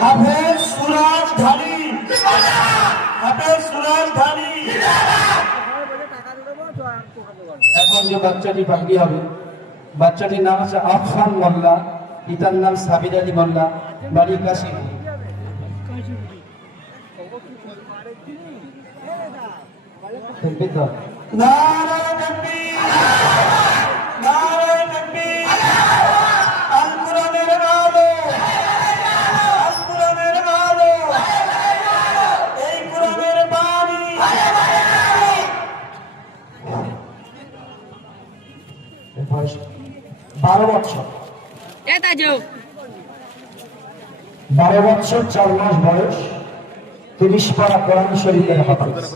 হাফেজ সুরাজ ঢালি, হাফেজ সুরাজ ঢালি। এখন যে বাচ্চাটি বাকি হবে, বাচ্চাটির নাম আছে আফফান মোল্লা, পিতার নাম সাবির আলী মোল্লা, বাড়ি কাশিম। দেখবি তো? নারায়ে তাকবীর, নারায়ে তাকবীর। আল কোরআনের আলো, আল কোরআনের আলো, এই কোরআনের বাণী। বয়স 12 বছর, 12 বছর 4 মাস বয়স, 30 পারা কোরআন শরীফের হাফেজ।